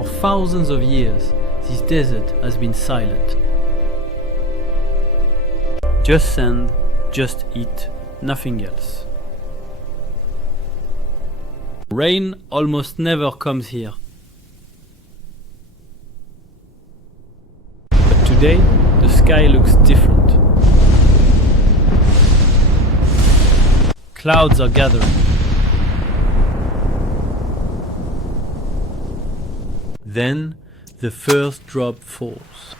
For thousands of years, this desert has been silent. Just sand, just heat, nothing else. Rain almost never comes here. But today, the sky looks different. Clouds are gathering. Then, the first drop falls.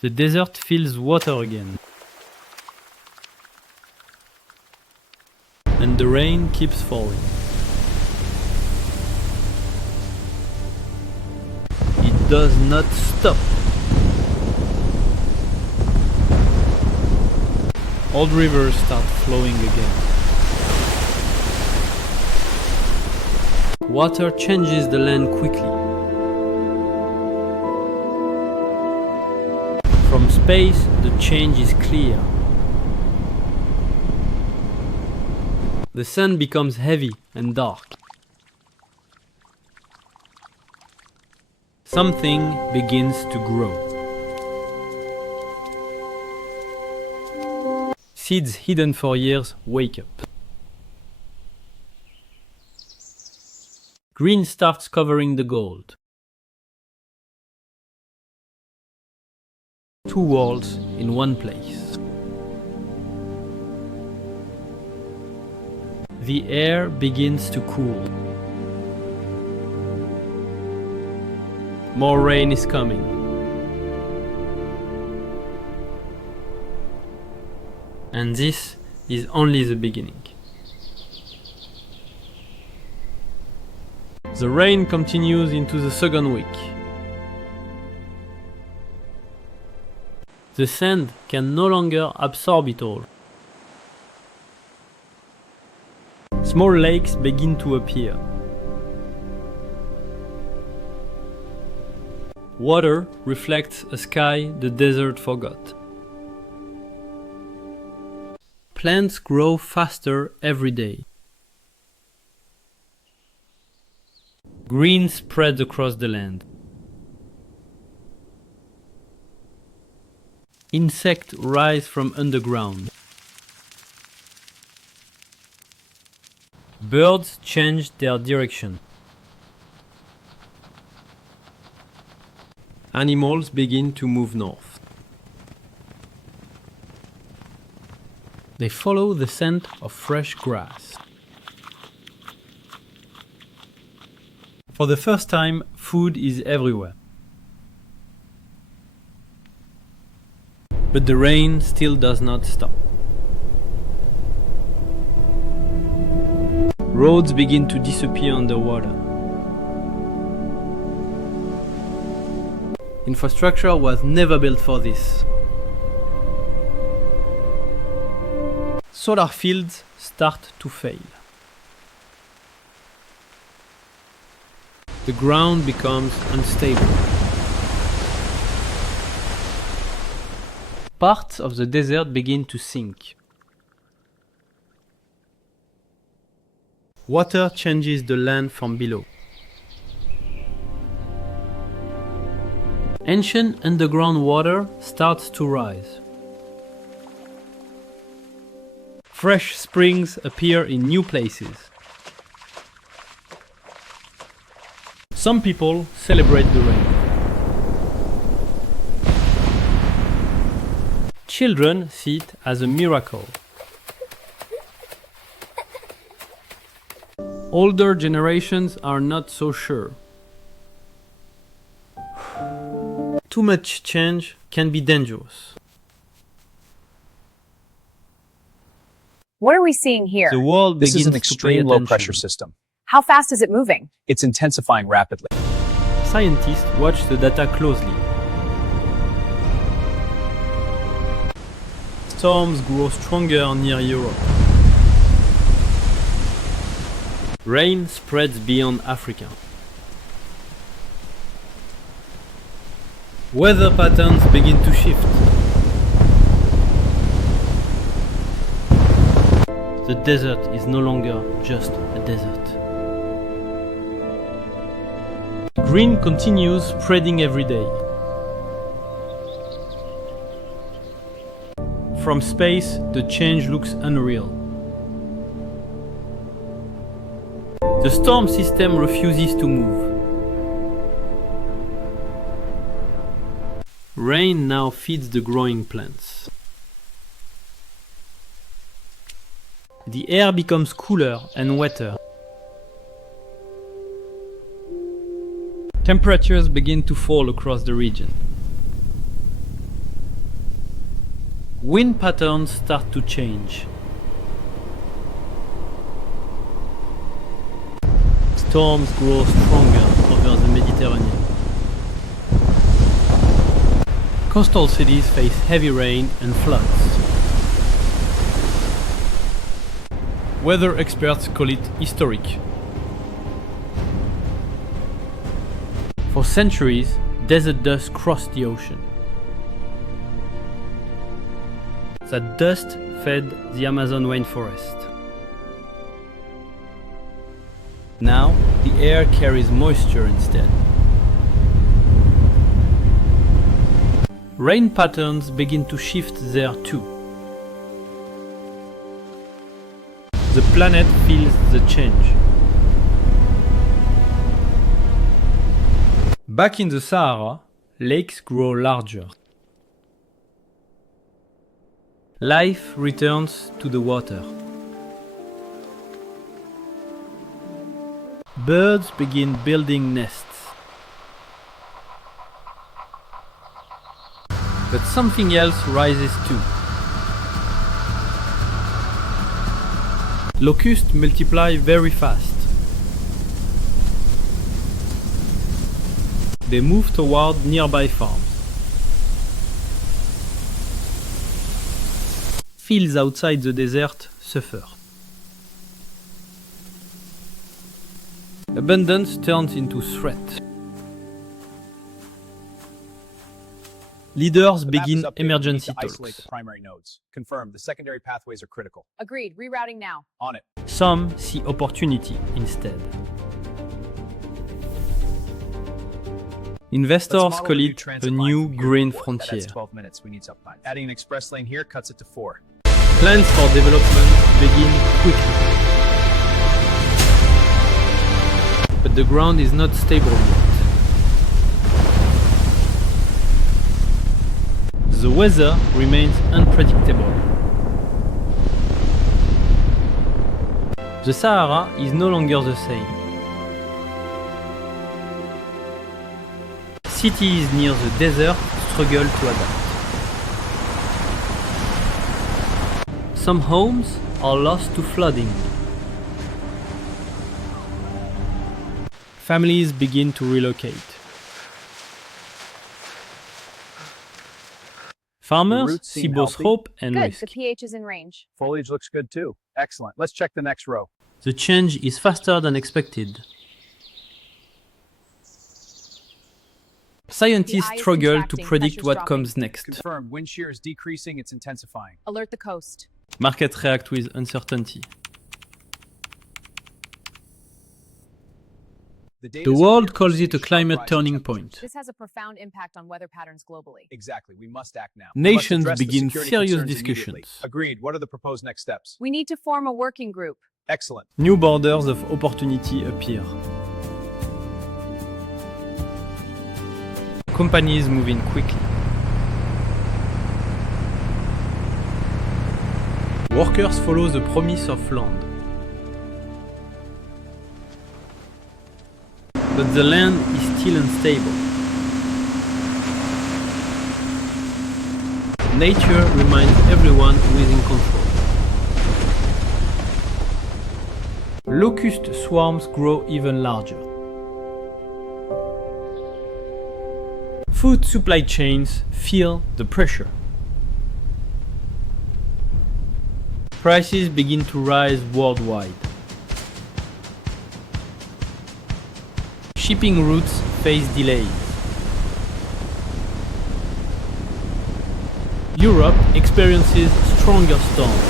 The desert feels water again. And the rain keeps falling. It does not stop. Old rivers start flowing again. Water changes the land quickly. From space, the change is clear. The sand becomes heavy and dark. Something begins to grow. Seeds hidden for years wake up. Green starts covering the gold. Two worlds in one place. The air begins to cool. More rain is coming. And this is only the beginning. The rain continues into the second week. The sand can no longer absorb it all. Small lakes begin to appear. Water reflects a sky the desert forgot. Plants grow faster every day. Green spreads across the land. Insects rise from underground. Birds change their direction. Animals begin to move north. They follow the scent of fresh grass. For the first time, food is everywhere. But the rain still does not stop. Roads begin to disappear underwater. Infrastructure was never built for this. Solar fields start to fail. The ground becomes unstable. Parts of the desert begin to sink. Water changes the land from below. Ancient underground water starts to rise. Fresh springs appear in new places. Some people celebrate the rain. Children see it as a miracle. Older generations are not so sure. Too much change can be dangerous. What are we seeing here? The world This is begins an to pay extreme attention. low-pressure system. How fast is it moving? It's intensifying rapidly. Scientists watch the data closely. Storms grow stronger near Europe. Rain spreads beyond Africa. Weather patterns begin to shift. The desert is no longer just a desert. Green continues spreading every day. From space, the change looks unreal. The storm system refuses to move. Rain now feeds the growing plants. The air becomes cooler and wetter. Temperatures begin to fall across the region. Wind patterns start to change. Storms grow stronger over the Mediterranean. Coastal cities face heavy rain and floods. Weather experts call it historic. For centuries, desert dust crossed the ocean. That dust fed the Amazon rainforest. Now, the air carries moisture instead. Rain patterns begin to shift there too. The planet feels the change. Back in the Sahara, lakes grow larger. Life returns to the water. Birds begin building nests. But something else rises too. Locusts multiply very fast. They move toward nearby farms. Fields outside the desert suffer. Abundance turns into threat. Leaders begin emergency isolate talks. the primary nodes. Confirm the secondary pathways are critical. Agreed. Rerouting now. On it. Some see opportunity instead. Investors call it a new green frontier. That's 12 minutes. We need some time. Adding an express lane here cuts it to 4. Plans for development begin quickly. But the ground is not stable yet. The weather remains unpredictable. The Sahara is no longer the same. Cities near the desert struggle to adapt. Some homes are lost to flooding. Families begin to relocate. Farmers see both hope and Good. risk. The pH is in range. Foliage looks good too. Excellent. Let's check the next row. The change is faster than expected. Scientists struggle to predict what comes next. Confirmed. Wind shear is decreasing. It's intensifying. Alert the coast. Markets react with uncertainty. The world calls it a climate turning point. This has a profound impact on weather patterns globally. Exactly. We must act now. Nations We must address the begin security serious concerns discussions. immediately. Agreed. What are the proposed next steps? We need to form a working group. Excellent. New borders of opportunity appear. Companies move in quickly. Workers follow the promise of land. But the land is still unstable. Nature reminds everyone who is in control. Locust swarms grow even larger. Food supply chains feel the pressure. Prices begin to rise worldwide. Shipping routes face delays. Europe experiences stronger storms.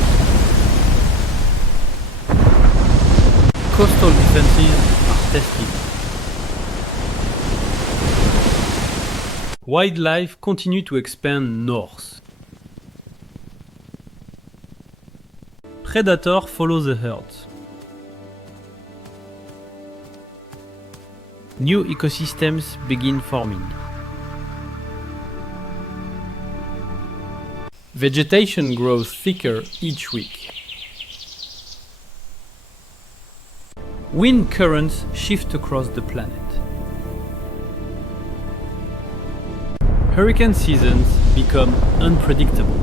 Coastal defenses are tested. Wildlife continued to expand north. Predators follow the herds. New ecosystems begin forming. Vegetation grows thicker each week. Wind currents shift across the planet. Hurricane seasons become unpredictable.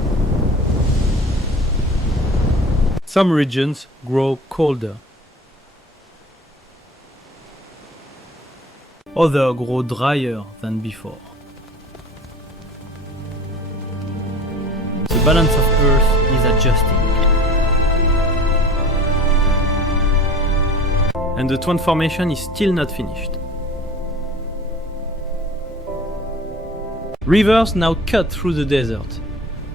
Some regions grow colder. Others grow drier than before. The balance of Earth is adjusting. And the transformation is still not finished. Rivers now cut through the desert,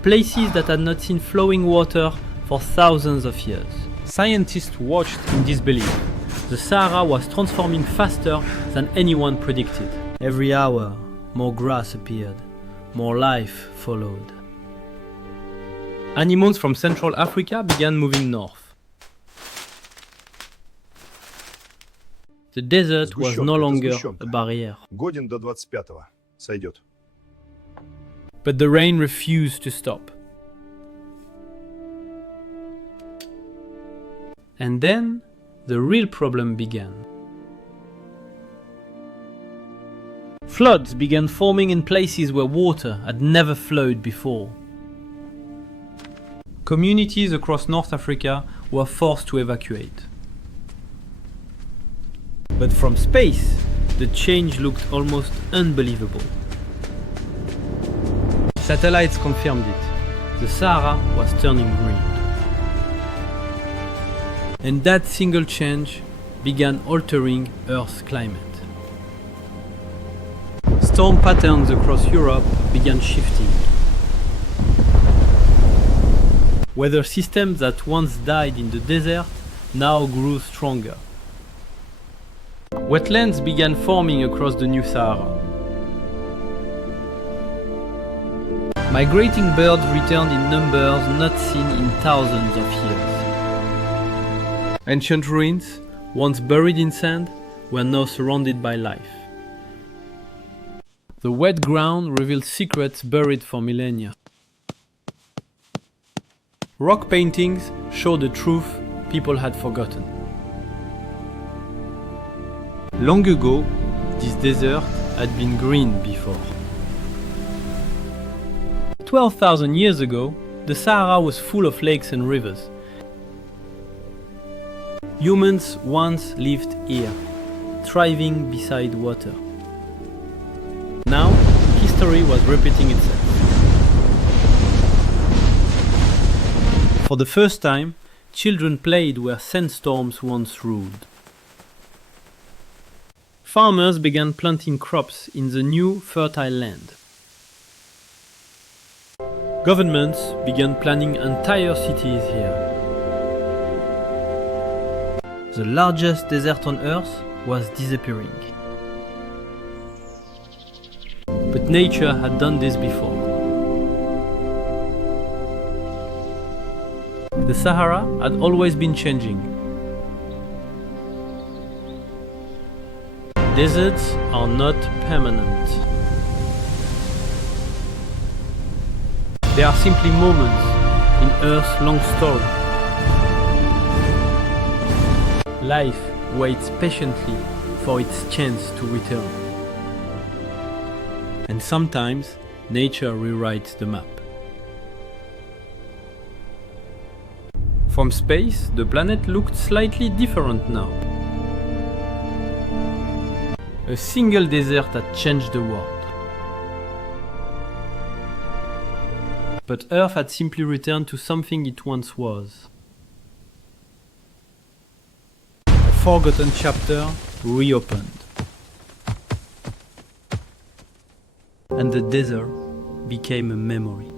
places that had not seen flowing water for thousands of years. Scientists watched in disbelief. The Sahara was transforming faster than anyone predicted. Every hour, more grass appeared, more life followed. Animals from Central Africa began moving north. The desert was no longer a barrier. Годен до 25-го. Сойдет. But the rain refused to stop. And then, the real problem began. Floods began forming in places where water had never flowed before. Communities across North Africa were forced to evacuate. But from space, the change looked almost unbelievable. Satellites confirmed it. The Sahara was turning green. And that single change began altering Earth's climate. Storm patterns across Europe began shifting. Weather systems that once died in the desert now grew stronger. Wetlands began forming across the new Sahara. Migrating birds returned in numbers not seen in thousands of years. Ancient ruins, once buried in sand, were now surrounded by life. The wet ground revealed secrets buried for millennia. Rock paintings showed the truth people had forgotten. Long ago, this desert had been green before. 12,000 years ago, the Sahara was full of lakes and rivers. Humans once lived here, thriving beside water. Now, history was repeating itself. For the first time, children played where sandstorms once ruled. Farmers began planting crops in the new fertile land. Governments began planning entire cities here. The largest desert on Earth was disappearing. But nature had done this before. The Sahara had always been changing. Deserts are not permanent. They are simply moments in Earth's long story. Life waits patiently for its chance to return. And sometimes, nature rewrites the map. From space, the planet looked slightly different now. A single desert had changed the world. But Earth had simply returned to something it once was. A forgotten chapter reopened. And the desert became a memory.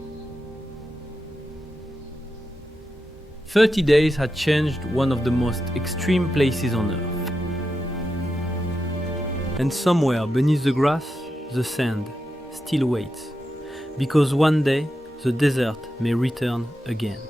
30 days had changed one of the most extreme places on Earth. And somewhere beneath the grass, the sand still waits, because one day the desert may return again.